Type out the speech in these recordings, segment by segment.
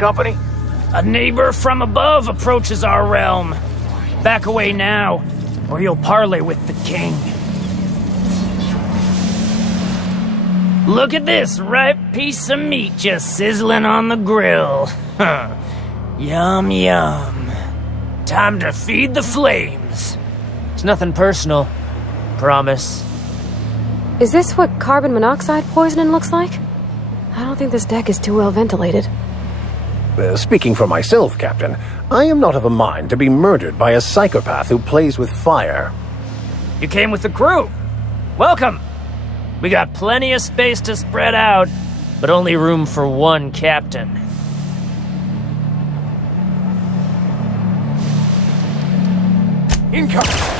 company? A neighbor from above approaches our realm. Back away now, or you'll parley with the king. Look at this ripe piece of meat just sizzling on the grill. Yum, yum. Time to feed the flames. It's nothing personal. Promise. Is this what carbon monoxide poisoning looks like? I don't think this deck is too well ventilated. Speaking for myself, Captain, I am not of a mind to be murdered by a psychopath who plays with fire. You came with the crew. Welcome. We got plenty of space to spread out, but only room for one captain. Incoming!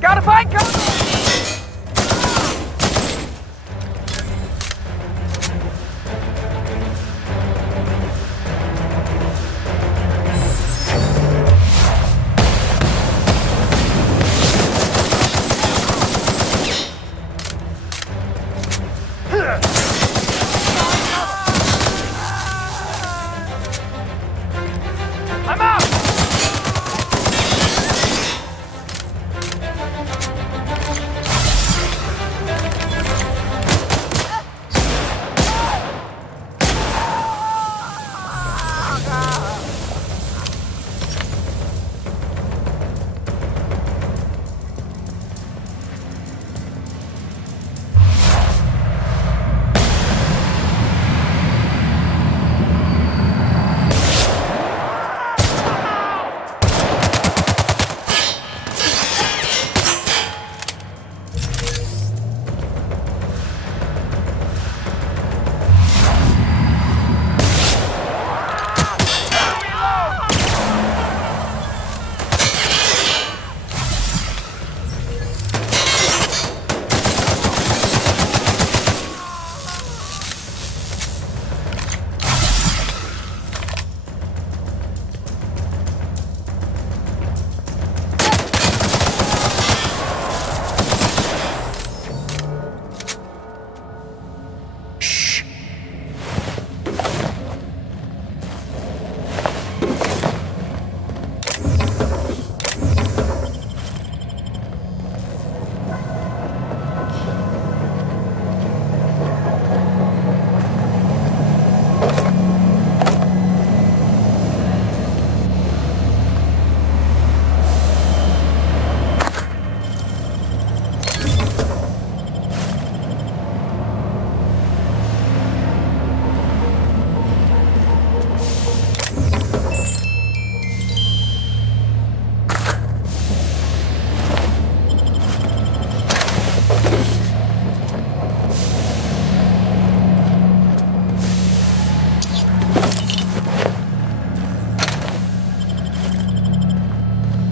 Gotta find cover! I'm out!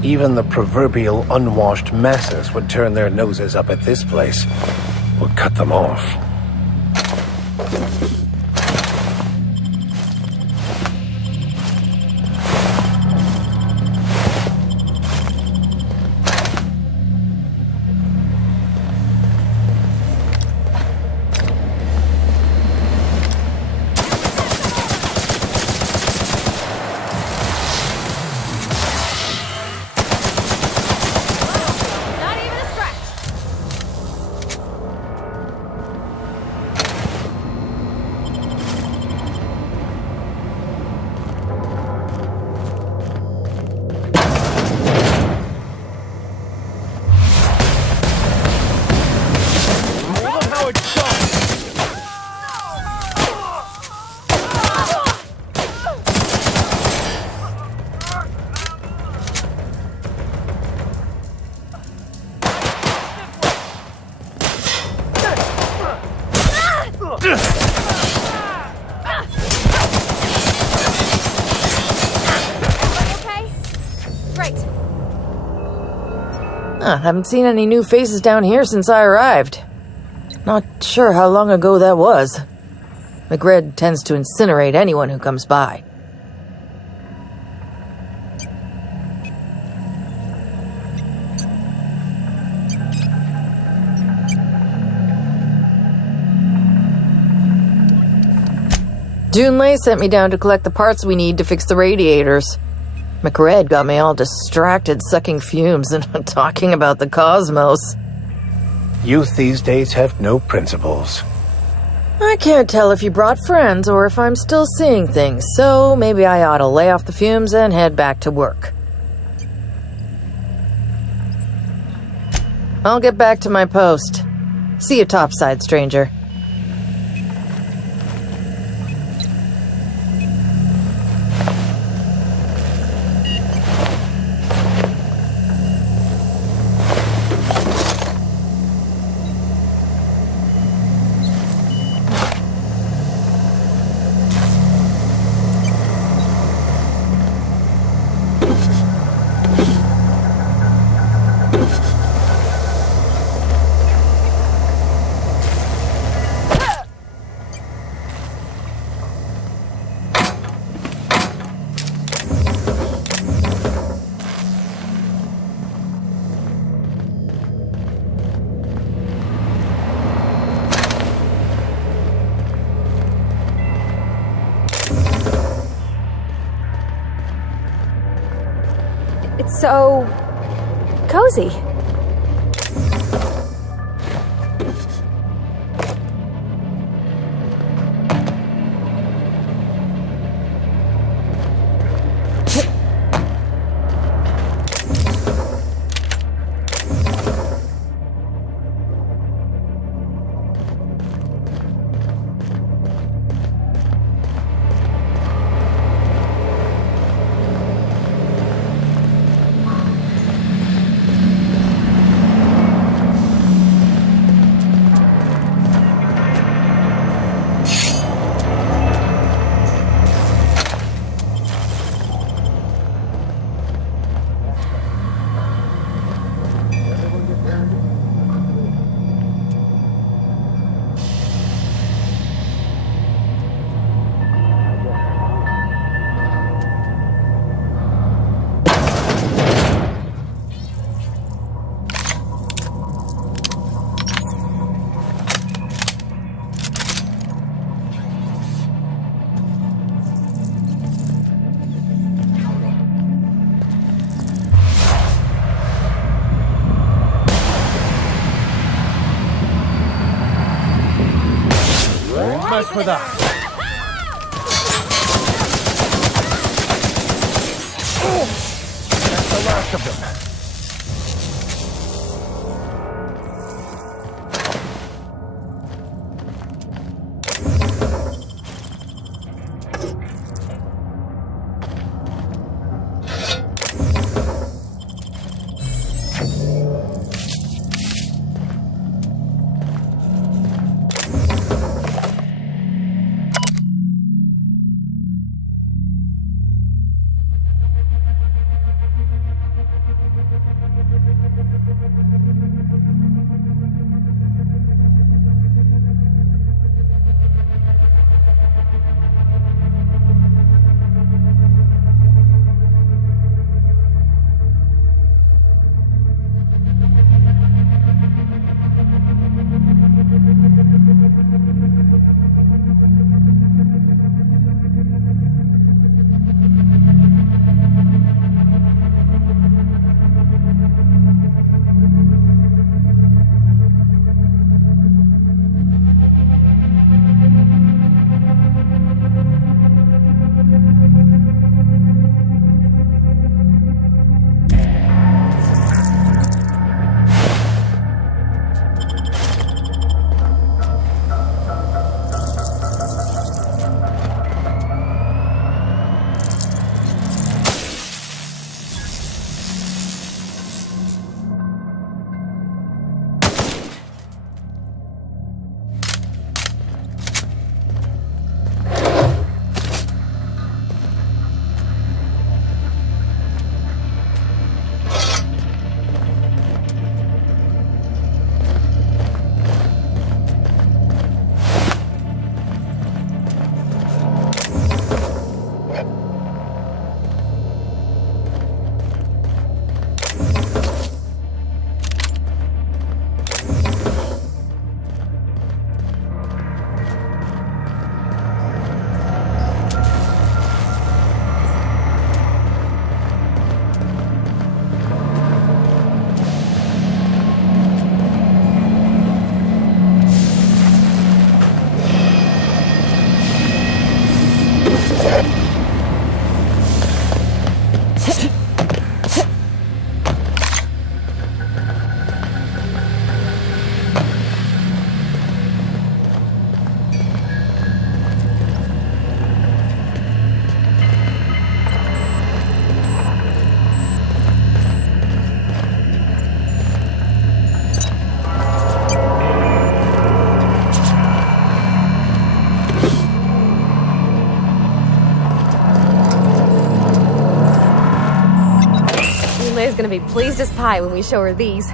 Even the proverbial unwashed masses would turn their noses up at this place. We'll cut them off. it's done! Haven't seen any new faces down here since I arrived. Not sure how long ago that was. McRed tends to incinerate anyone who comes by. Junlei sent me down to collect the parts we need to fix the radiators. McRed got me all distracted sucking fumes and talking about the cosmos. Youth these days have no principles. I can't tell if you brought friends or if I'm still seeing things, so maybe I ought to lay off the fumes and head back to work. I'll get back to my post. See you topside, stranger. It's so cozy. Mess with us. That's the last of them. is gonna be pleased as pie when we show her these.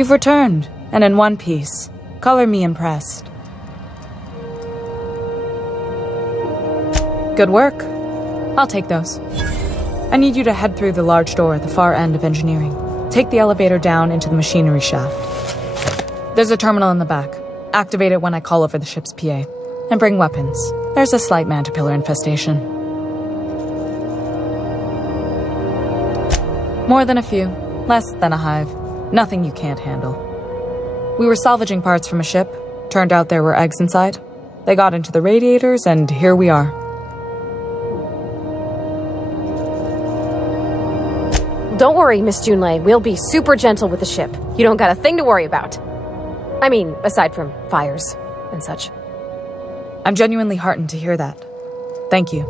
You've returned, and in one piece. Color me impressed. Good work. I'll take those. I need you to head through the large door at the far end of engineering. Take the elevator down into the machinery shaft. There's a terminal in the back. Activate it when I call over the ship's PA. And bring weapons. There's a slight mantipillar infestation. More than a few. Less than a hive. Nothing you can't handle. We were salvaging parts from a ship. Turned out there were eggs inside. They got into the radiators, and here we are. Don't worry, Miss Junlei. We'll be super gentle with the ship. You don't got a thing to worry about. I mean, aside from fires and such. I'm genuinely heartened to hear that. Thank you.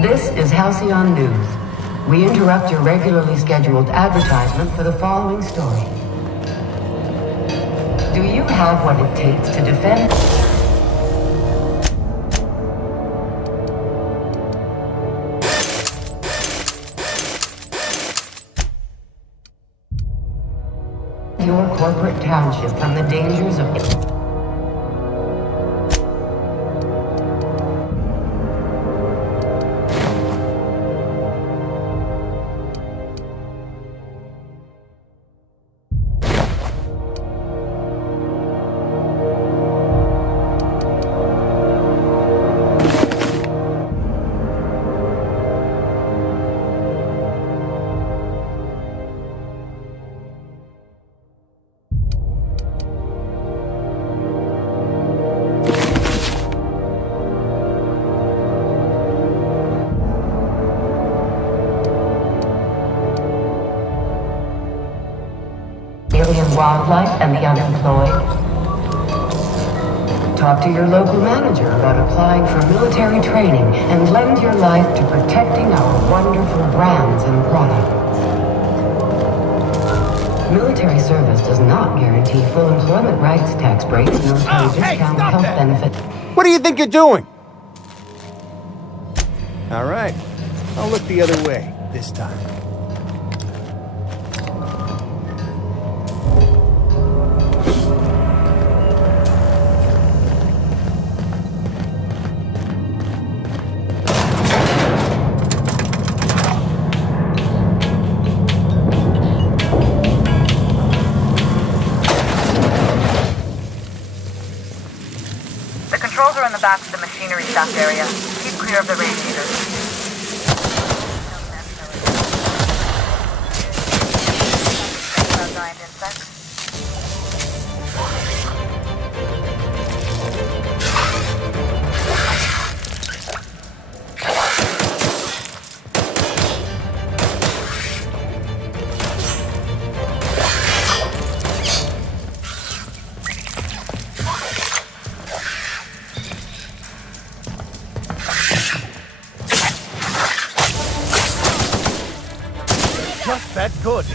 This is Halcyon News. We interrupt your regularly scheduled advertisement for the following story. Do you have what it takes to defend? Your corporate township from the dangers of... alien wildlife and the unemployed. Talk to your local manager about applying for military training and lend your life to protecting our wonderful brands and products. Military service does not guarantee full employment rights, tax breaks, military discount, health benefits. What do you think you're doing? All right. I'll look the other way this time. The controls are in the back of the machinery shaft area. Keep clear of the radiators. Giant insects. Just that good.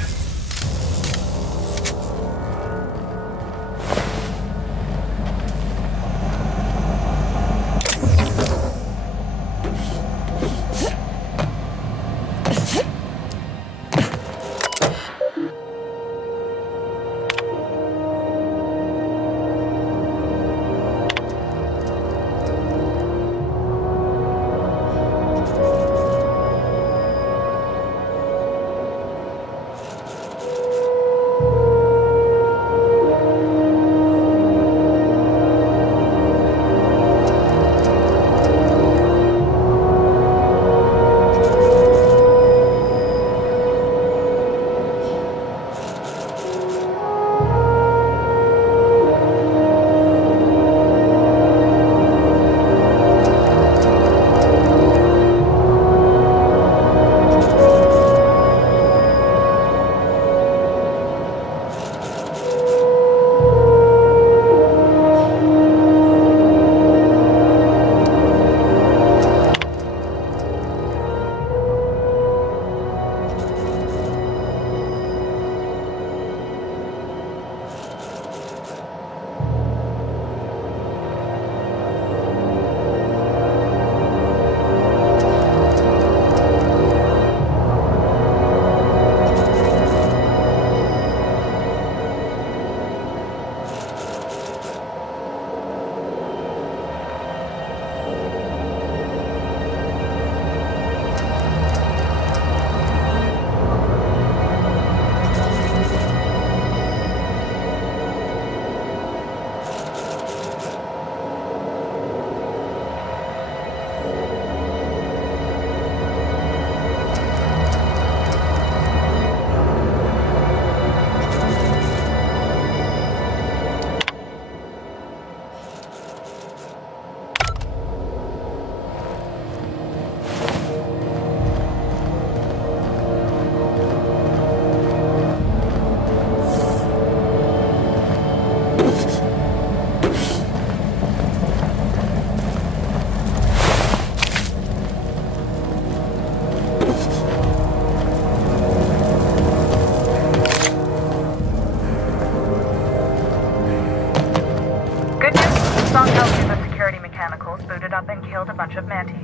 up and killed a bunch of mantis.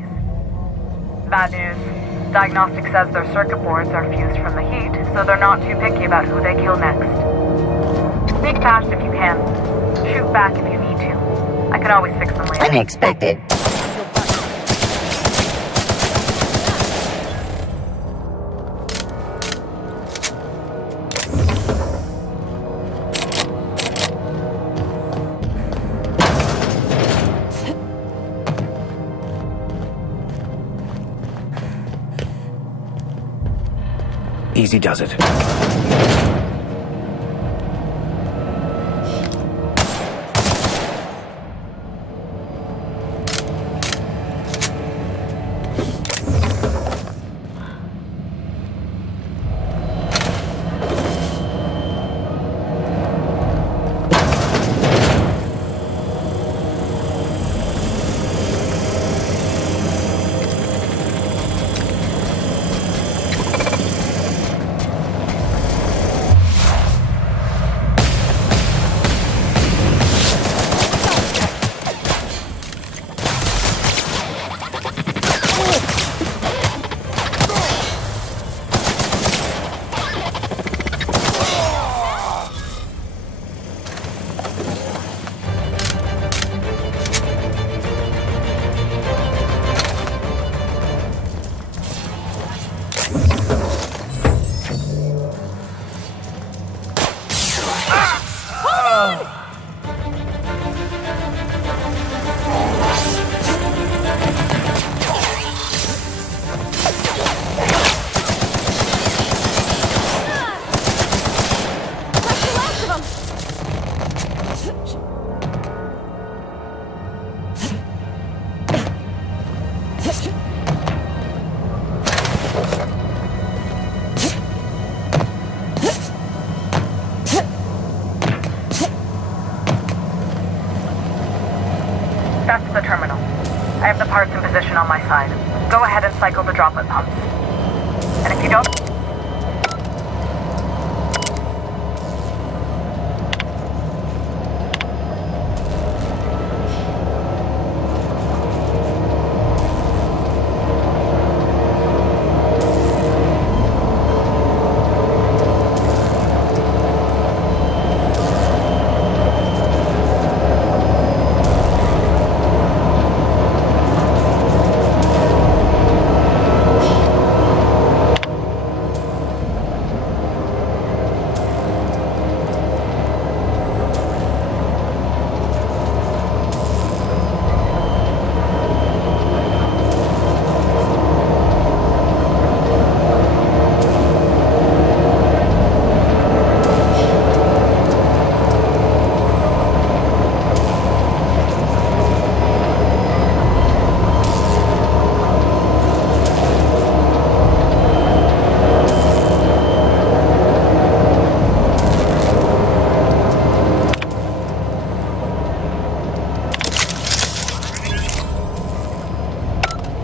Bad news. Diagnostic says their circuit boards are fused from the heat, so they're not too picky about who they kill next. Sneak past if you can. Shoot back if you need to. I can always fix them later. Unexpected. Easy does it. on my side. Go ahead and cycle the droplet pumps. And if you don't...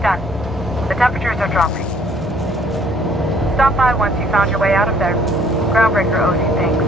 Done. The temperatures are dropping. Stop by once you found your way out of there. Groundbreaker owes you thanks.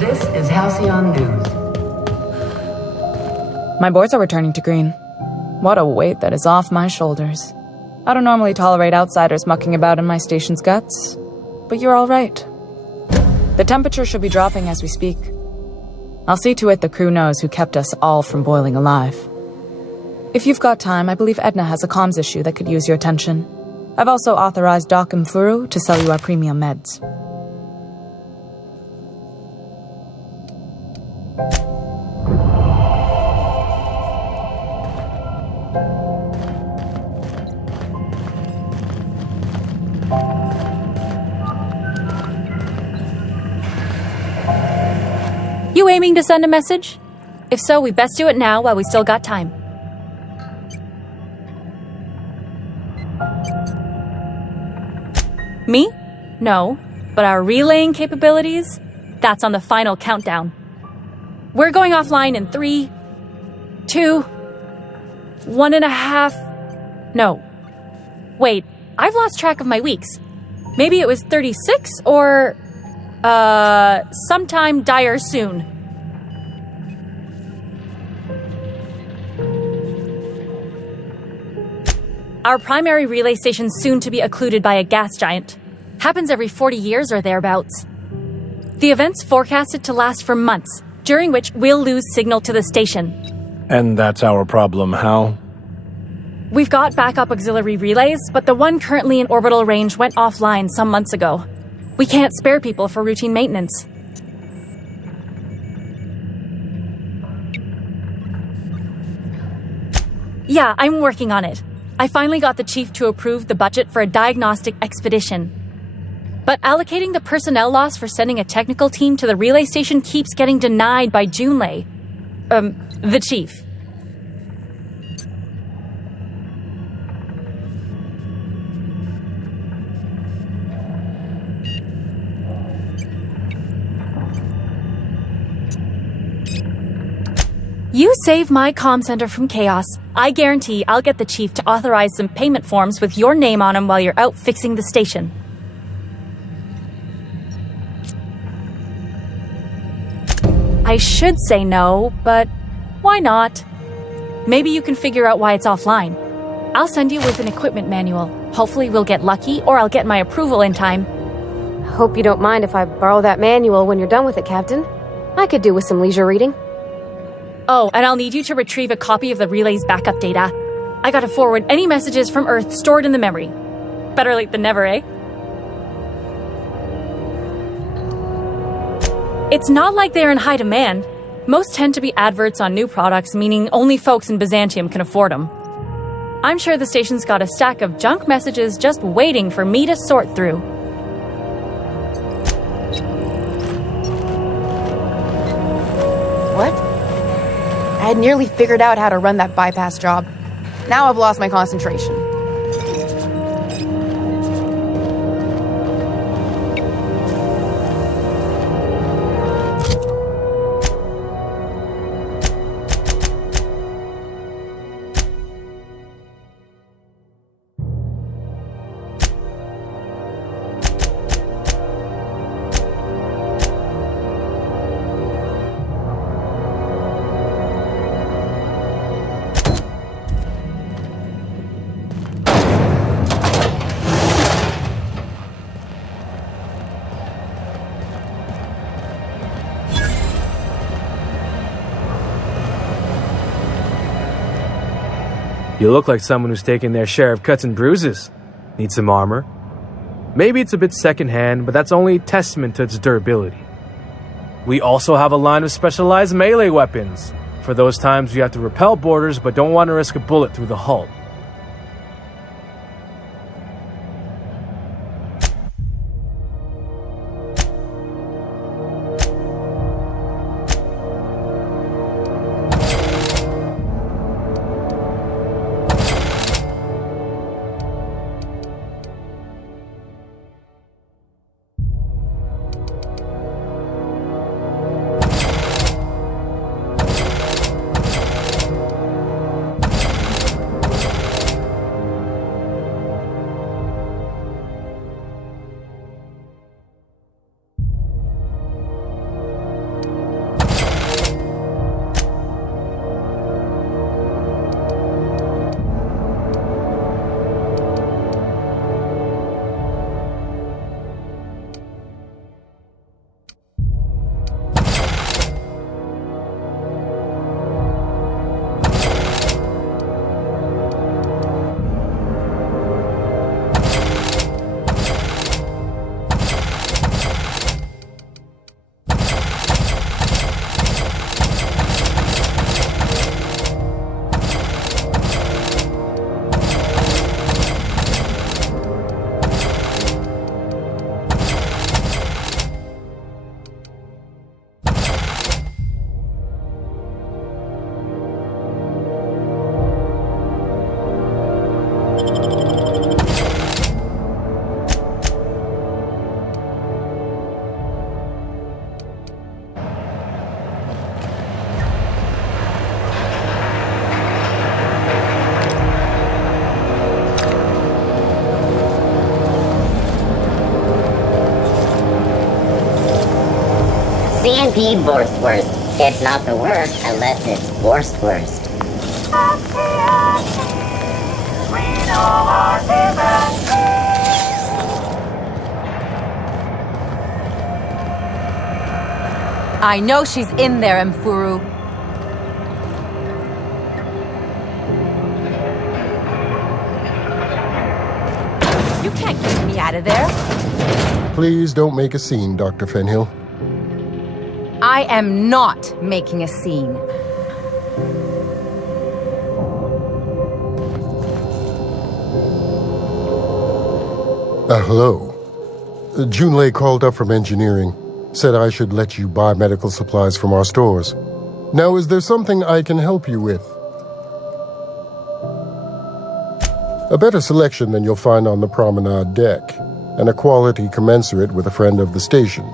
This is Halcyon News. My boards are returning to green. What a weight that is off my shoulders. I don't normally tolerate outsiders mucking about in my station's guts, but you're all right. The temperature should be dropping as we speak. I'll see to it the crew knows who kept us all from boiling alive. If you've got time, I believe Edna has a comms issue that could use your attention. I've also authorized Doc and Furu to sell you our premium meds. You aiming to send a message? If so, we best do it now while we still got time. Me? No. But our relaying capabilities? That's on the final countdown. We're going offline in 3, 2, 1.5... No. Wait, I've lost track of my weeks. Maybe it was 36 or... sometime dire soon. Our primary relay station's soon to be occluded by a gas giant. Happens every 40 years or thereabouts. The event's forecasted to last for months, during which we'll lose signal to the station. And that's our problem, how? We've got backup auxiliary relays, but the one currently in orbital range went offline some months ago. We can't spare people for routine maintenance. Yeah, I'm working on it. I finally got the chief to approve the budget for a diagnostic expedition. But allocating the personnel loss for sending a technical team to the relay station keeps getting denied by Junlei. The chief. You save my comm center from chaos. I guarantee I'll get the chief to authorize some payment forms with your name on them while you're out fixing the station. I should say no, but why not? Maybe you can figure out why it's offline. I'll send you with an equipment manual. Hopefully we'll get lucky, or I'll get my approval in time. Hope you don't mind if I borrow that manual when you're done with it, Captain. I could do with some leisure reading. Oh, and I'll need you to retrieve a copy of the relay's backup data. I gotta forward any messages from Earth stored in the memory. Better late than never, eh? It's not like they're in high demand. Most tend to be adverts on new products, meaning only folks in Byzantium can afford them. I'm sure the station's got a stack of junk messages just waiting for me to sort through. What? I had nearly figured out how to run that bypass job. Now I've lost my concentration. You look like someone who's taken their share of cuts and bruises. Need some armor? Maybe it's a bit secondhand, but that's only a testament to its durability. We also have a line of specialized melee weapons, for those times you have to repel boarders but don't want to risk a bullet through the hull. CNP Borstwurst. It's not the worst unless it's Borstwurst. I know she's in there, Mfuru. You can't get me out of there. Please don't make a scene, Dr. Fenhill. I am not making a scene. Hello. Junlei called up from engineering. Said I should let you buy medical supplies from our stores. Now, is there something I can help you with? A better selection than you'll find on the promenade deck, and a quality commensurate with a friend of the station.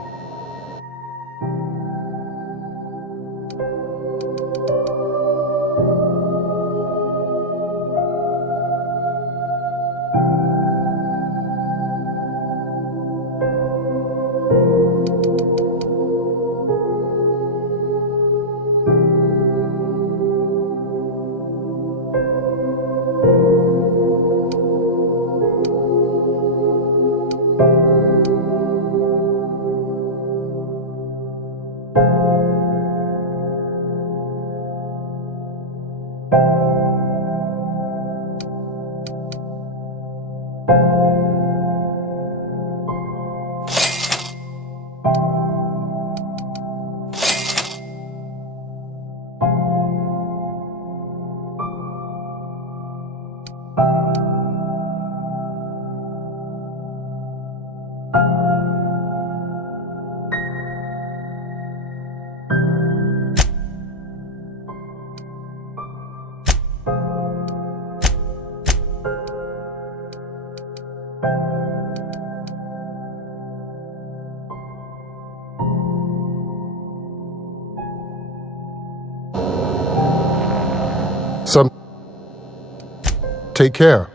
Take care.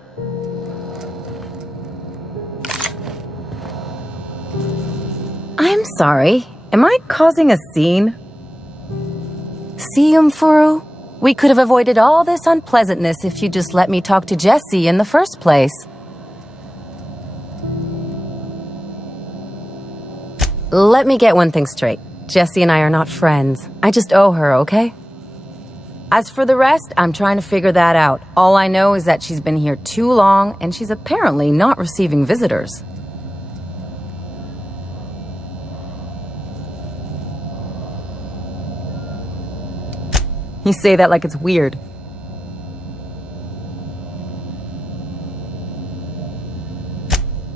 I'm sorry. Am I causing a scene? See, Furu? We could have avoided all this unpleasantness if you just let me talk to Jesse in the first place. Let me get one thing straight. Jesse and I are not friends. I just owe her, okay? As for the rest, I'm trying to figure that out. All I know is that she's been here too long, and she's apparently not receiving visitors. You say that like it's weird.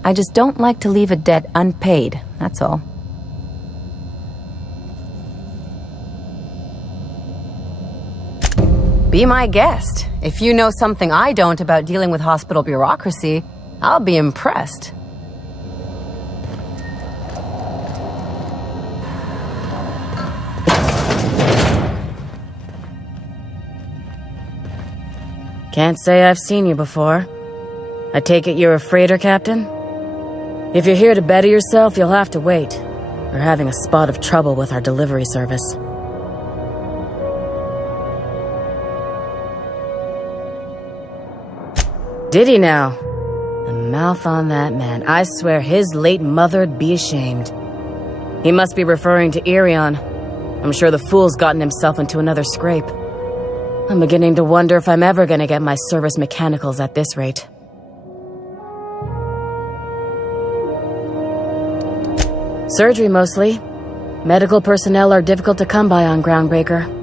I just don't like to leave a debt unpaid, that's all. Be my guest. If you know something I don't about dealing with hospital bureaucracy, I'll be impressed. Can't say I've seen you before. I take it you're a freighter captain? If you're here to better yourself, you'll have to wait. We're having a spot of trouble with our delivery service. Did he now? The mouth on that man. I swear his late mother'd be ashamed. He must be referring to Irion. I'm sure the fool's gotten himself into another scrape. I'm beginning to wonder if I'm ever gonna get my service mechanicals at this rate. Surgery, mostly. Medical personnel are difficult to come by on Groundbreaker.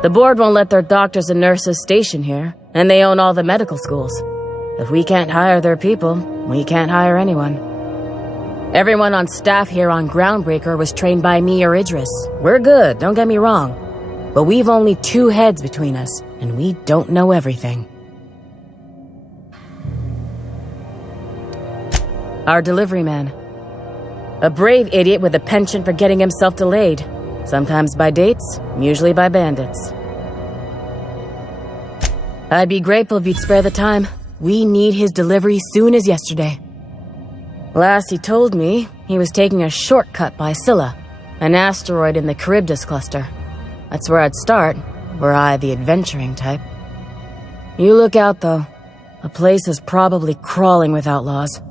The board won't let their doctors and nurses station here, and they own all the medical schools. If we can't hire their people, we can't hire anyone. Everyone on staff here on Groundbreaker was trained by me or Idris. We're good, don't get me wrong. But we've only 2 heads between us, and we don't know everything. Our delivery man. A brave idiot with a penchant for getting himself delayed. Sometimes by dates, usually by bandits. I'd be grateful if you'd spare the time. We need his delivery soon as yesterday. Last he told me, he was taking a shortcut by Scylla, an asteroid in the Charybdis cluster. That's where I'd start, were I the adventuring type. You look out, though. The place is probably crawling with outlaws.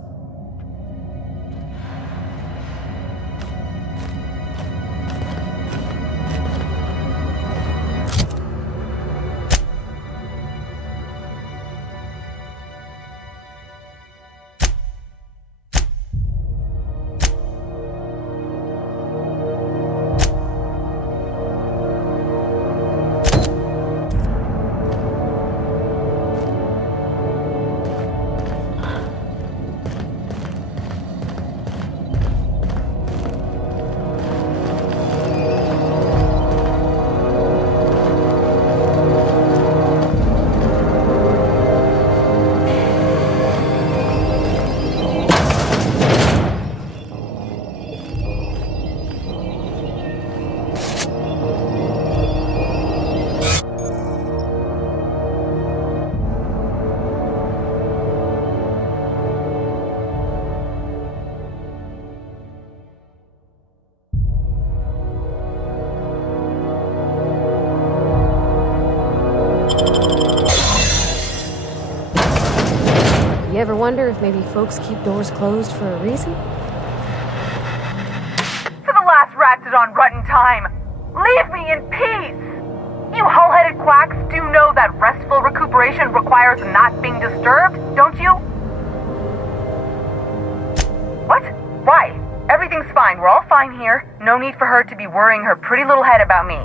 You ever wonder if maybe folks keep doors closed for a reason? For the last Ratdodon rotten time, leave me in peace! You hull-headed quacks do know that restful recuperation requires not being disturbed, don't you? What? Why? Everything's fine. We're all fine here. No need for her to be worrying her pretty little head about me.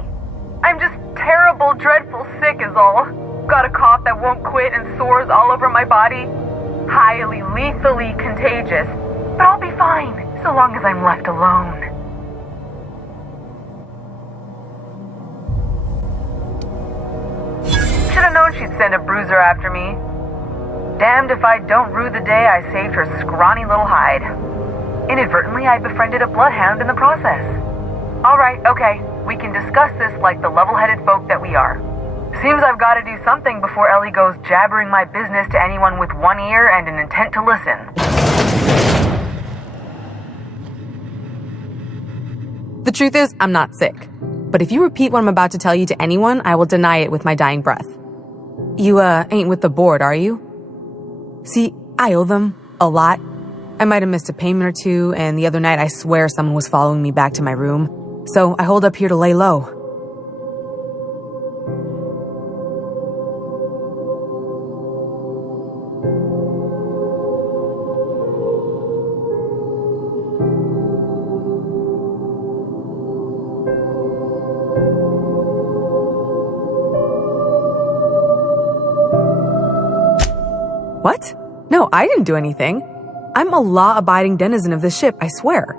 I'm just terrible, dreadful sick is all. Got a cough that won't quit and sores all over my body. Highly, lethally contagious. But I'll be fine, so long as I'm left alone. Should've known she'd send a bruiser after me. Damned if I don't rue the day I saved her scrawny little hide. Inadvertently, I befriended a bloodhound in the process. Alright, okay, we can discuss this like the level-headed folk that we are. Seems I've got to do something before Ellie goes jabbering my business to anyone with one ear and an intent to listen. The truth is, I'm not sick. But if you repeat what I'm about to tell you to anyone, I will deny it with my dying breath. You, ain't with the board, are you? See, I owe them a lot. I might have missed a payment or two, and the other night I swear someone was following me back to my room. So I hold up here to lay low. What? No, I didn't do anything. I'm a law-abiding denizen of this ship, I swear.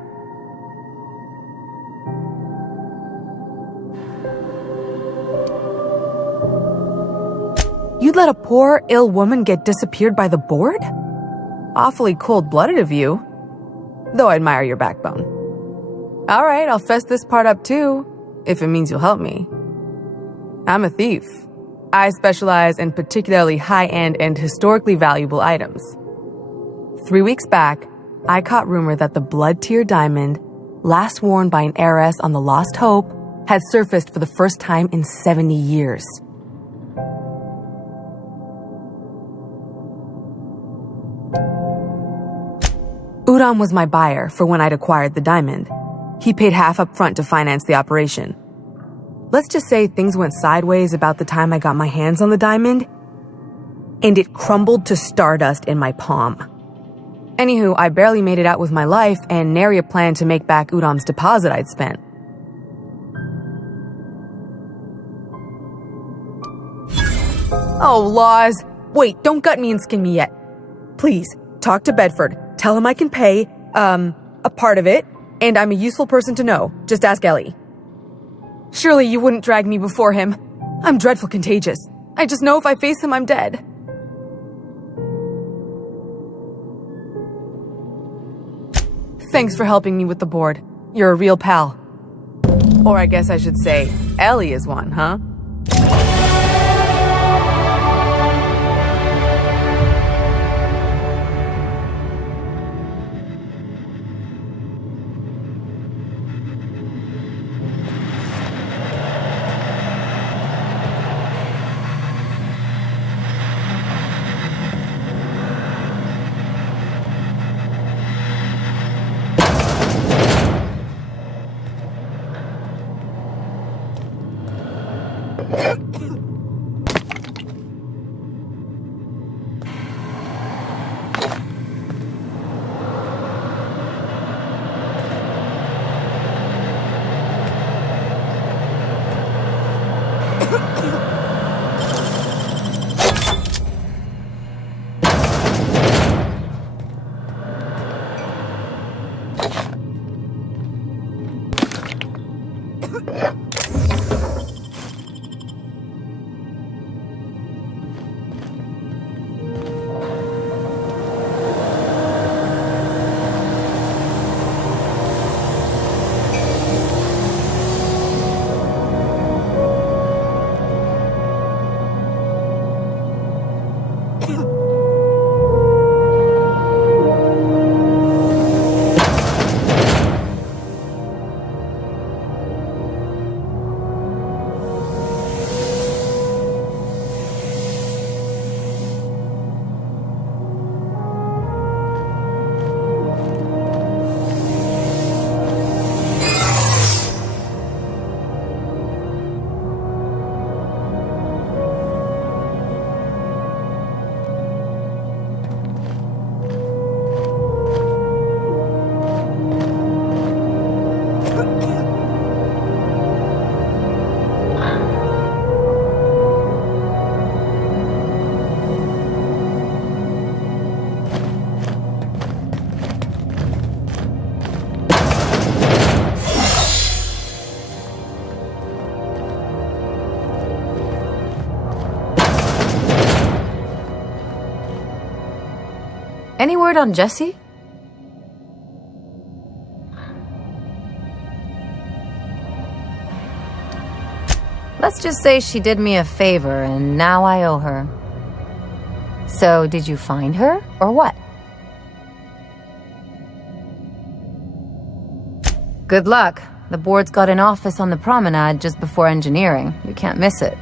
You'd let a poor, ill woman get disappeared by the board? Awfully cold-blooded of you. Though I admire your backbone. Alright, I'll fess this part up too, if it means you'll help me. I'm a thief. I specialize in particularly high-end and historically valuable items. 3 weeks back, I caught rumor that the blood-tier diamond, last worn by an heiress on the Lost Hope, had surfaced for the first time in 70 years. Udam was my buyer for when I'd acquired the diamond. He paid half up front to finance the operation. Let's just say things went sideways about the time I got my hands on the diamond, and it crumbled to stardust in my palm. Anywho, I barely made it out with my life, and nary a plan to make back Udam's deposit I'd spent. Oh, laws. Wait, don't gut me and skin me yet. Please, talk to Bedford. Tell him I can pay, a part of it, and I'm a useful person to know. Just ask Ellie. Surely you wouldn't drag me before him. I'm dreadful contagious. I just know if I face him, I'm dead. Thanks for helping me with the board. You're a real pal. Or I guess I should say, Ellie is one, huh? Any word on Jessie? Let's just say she did me a favor and now I owe her. So, did you find her, or what? Good luck. The board's got an office on the promenade just before engineering. You can't miss it.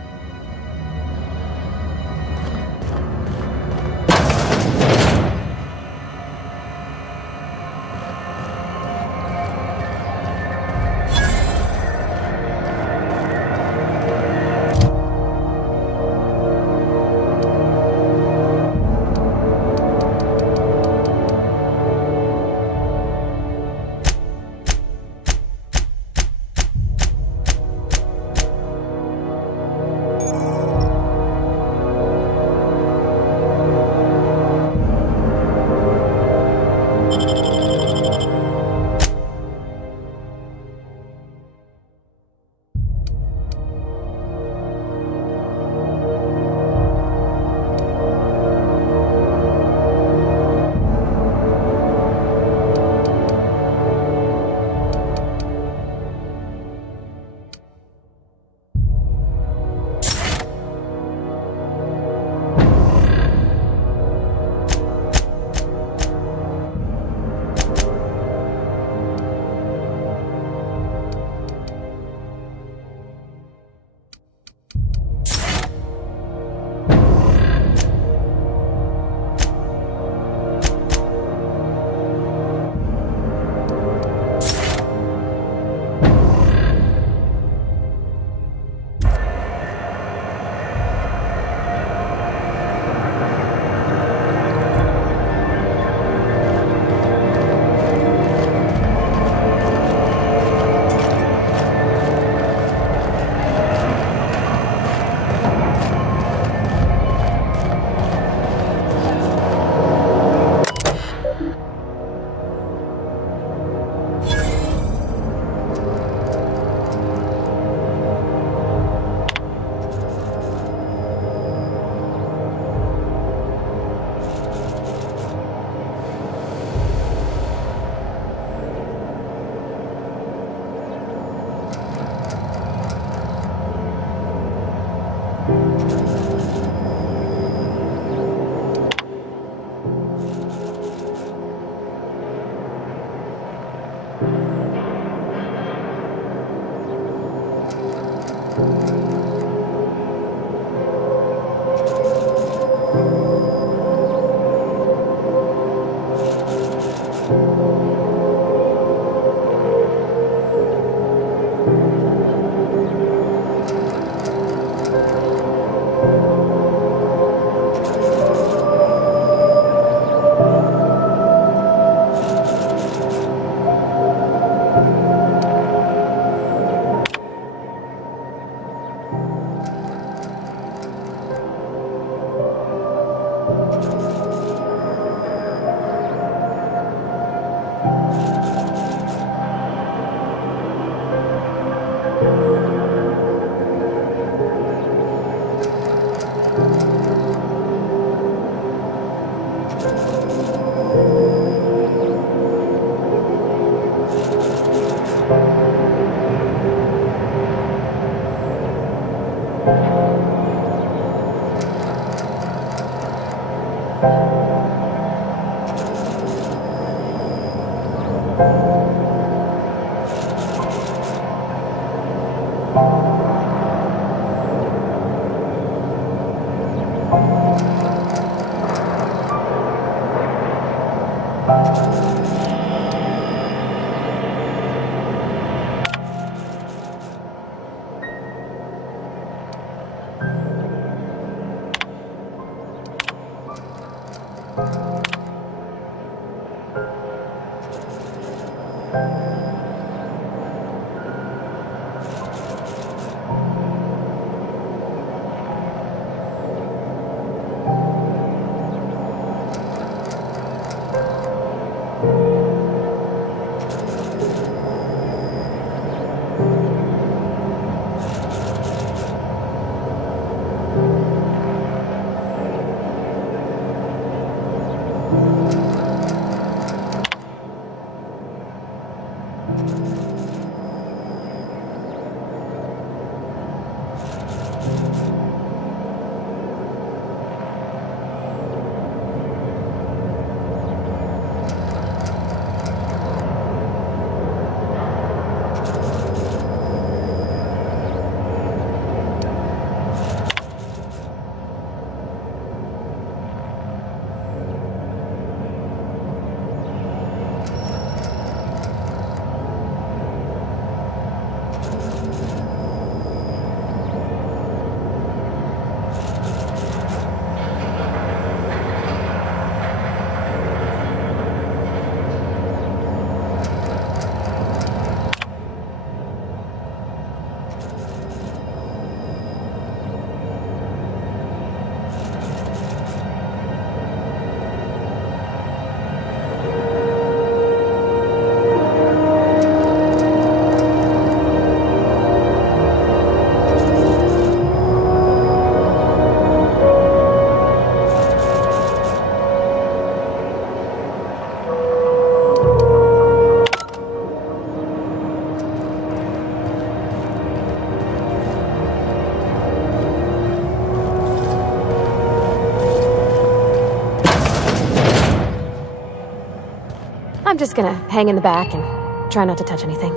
I'm just gonna hang in the back and try not to touch anything.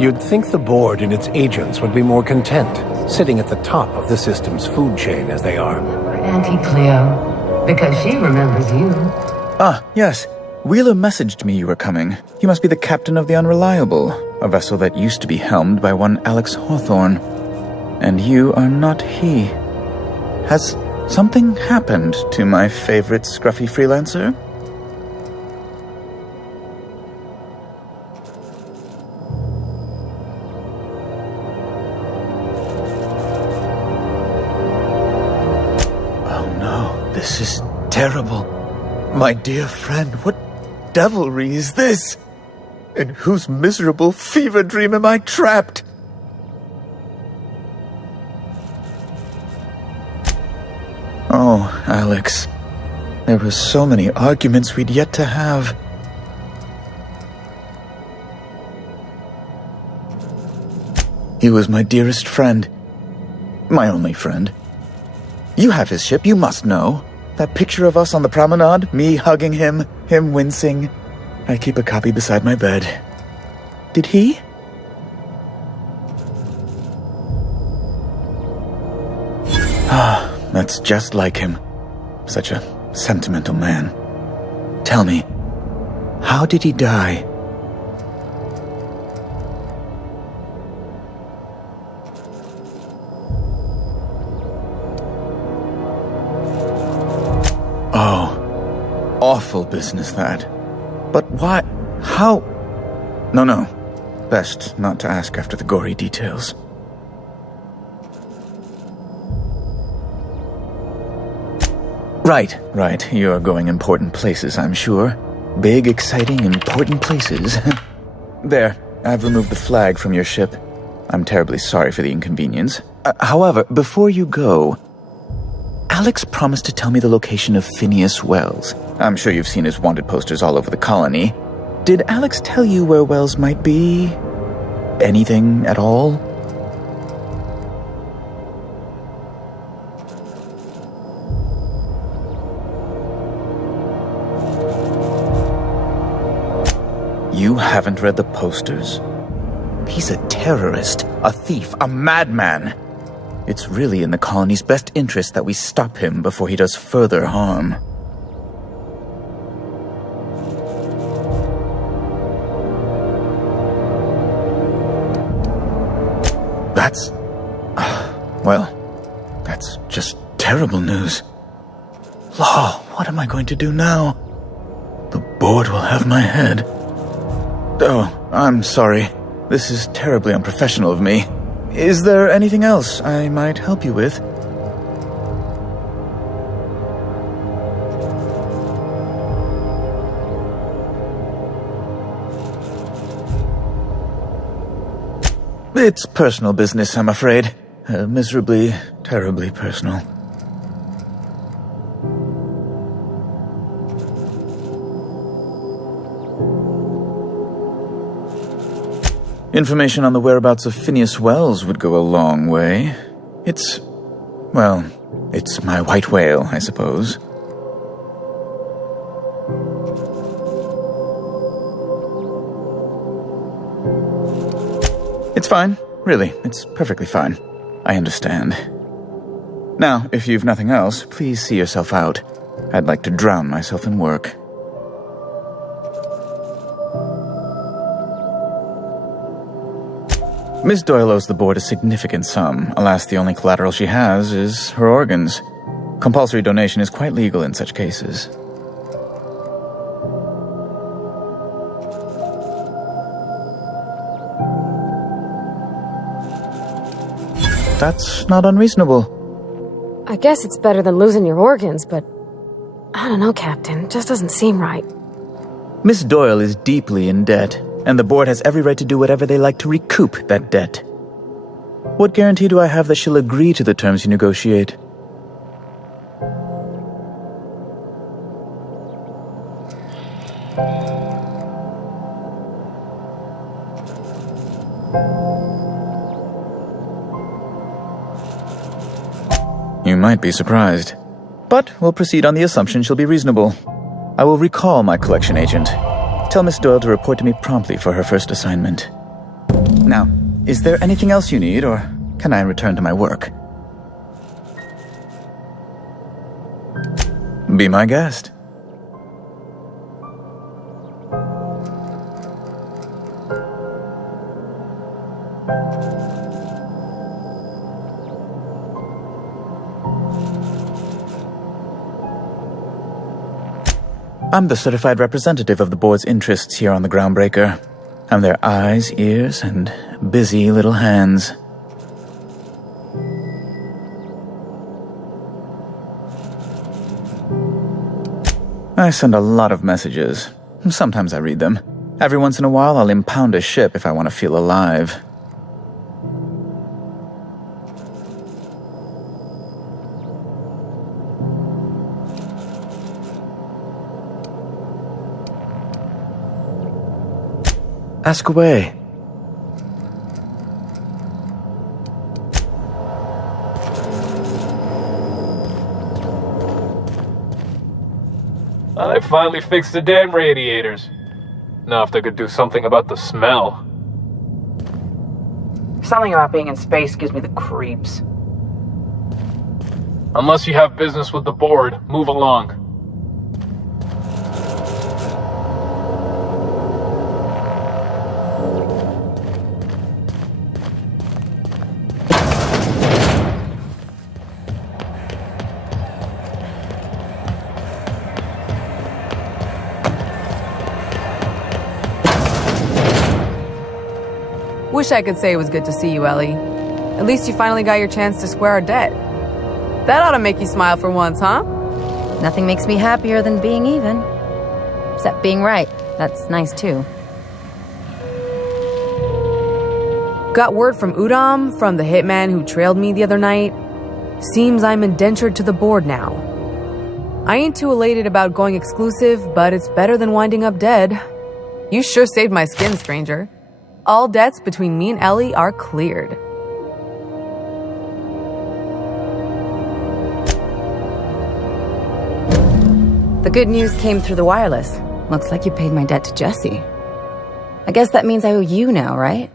You'd think the board and its agents would be more content, sitting at the top of the system's food chain as they are. Auntie Cleo, because she remembers you. Ah, yes. Wheeler messaged me you were coming. You must be the captain of the Unreliable, a vessel that used to be helmed by one Alex Hawthorne. And you are not he. Has something happened to my favorite scruffy freelancer? Oh no, this is terrible. My dear friend, what devilry is this? In whose miserable fever dream am I trapped? Oh, Alex. There were so many arguments we'd yet to have. He was my dearest friend. My only friend. You have his ship, you must know. That picture of us on the promenade, me hugging him, him wincing. I keep a copy beside my bed. Did he? Ah, that's just like him. Such a sentimental man. Tell me, how did he die? Oh, awful business that. But why? How? No. Best not to ask after the gory details. Right. You're going important places, I'm sure. Big, exciting, important places. There, I've removed the flag from your ship. I'm terribly sorry for the inconvenience. However, before you go, Alex promised to tell me the location of Phineas Wells. I'm sure you've seen his wanted posters all over the colony. Did Alex tell you where Wells might be? Anything at all? You haven't read the posters? He's a terrorist, a thief, a madman. It's really in the colony's best interest that we stop him before he does further harm. That's just terrible news. Law, what am I going to do now? The board will have my head. Oh, I'm sorry. This is terribly unprofessional of me. Is there anything else I might help you with? It's personal business, I'm afraid. Miserably, terribly personal. Information on the whereabouts of Phineas Wells would go a long way. It's my white whale, I suppose. It's fine. Really, it's perfectly fine. I understand. Now, if you've nothing else, please see yourself out. I'd like to drown myself in work. Miss Doyle owes the board a significant sum. Alas, the only collateral she has is her organs. Compulsory donation is quite legal in such cases. That's not unreasonable. I guess it's better than losing your organs, but I don't know, Captain. It just doesn't seem right. Miss Doyle is deeply in debt, and the board has every right to do whatever they like to recoup that debt. What guarantee do I have that she'll agree to the terms you negotiate? You might be surprised. But we'll proceed on the assumption she'll be reasonable. I will recall my collection agent. Tell Miss Doyle to report to me promptly for her first assignment. Now, is there anything else you need, or can I return to my work? Be my guest. I'm the certified representative of the board's interests here on the Groundbreaker. I'm their eyes, ears, and busy little hands. I send a lot of messages. Sometimes I read them. Every once in a while, I'll impound a ship if I want to feel alive. Ask away. I finally fixed the damn radiators. Now if they could do something about the smell. Something about being in space gives me the creeps. Unless you have business with the board, move along. Wish I could say it was good to see you, Ellie. At least you finally got your chance to square our debt. That ought to make you smile for once, huh? Nothing makes me happier than being even. Except being right. That's nice too. Got word from Udam, from the hitman who trailed me the other night. Seems I'm indentured to the board now. I ain't too elated about going exclusive, but it's better than winding up dead. You sure saved my skin, stranger. All debts between me and Ellie are cleared. The good news came through the wireless. Looks like you paid my debt to Jesse. I guess that means I owe you now, right?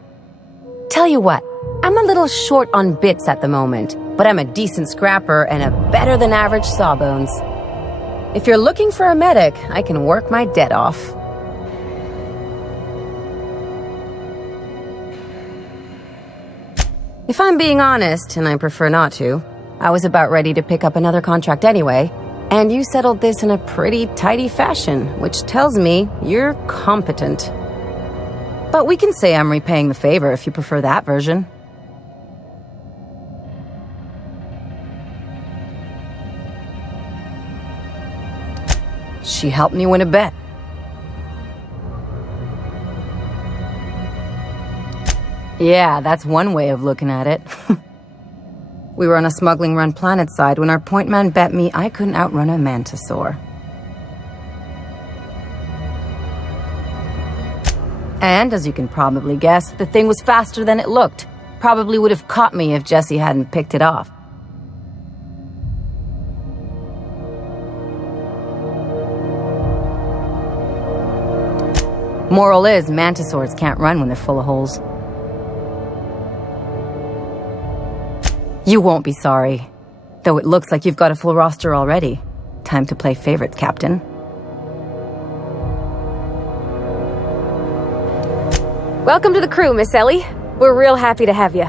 Tell you what, I'm a little short on bits at the moment, but I'm a decent scrapper and a better-than-average sawbones. If you're looking for a medic, I can work my debt off. If I'm being honest, and I prefer not to, I was about ready to pick up another contract anyway, and you settled this in a pretty tidy fashion, which tells me you're competent. But we can say I'm repaying the favor if you prefer that version. She helped me win a bet. Yeah, that's one way of looking at it. We were on a smuggling run planet side when our point man bet me I couldn't outrun a mantisaur. And, as you can probably guess, the thing was faster than it looked. Probably would have caught me if Jesse hadn't picked it off. Moral is, mantisaurs can't run when they're full of holes. You won't be sorry. Though it looks like you've got a full roster already. Time to play favorites, Captain. Welcome to the crew, Miss Ellie. We're real happy to have you.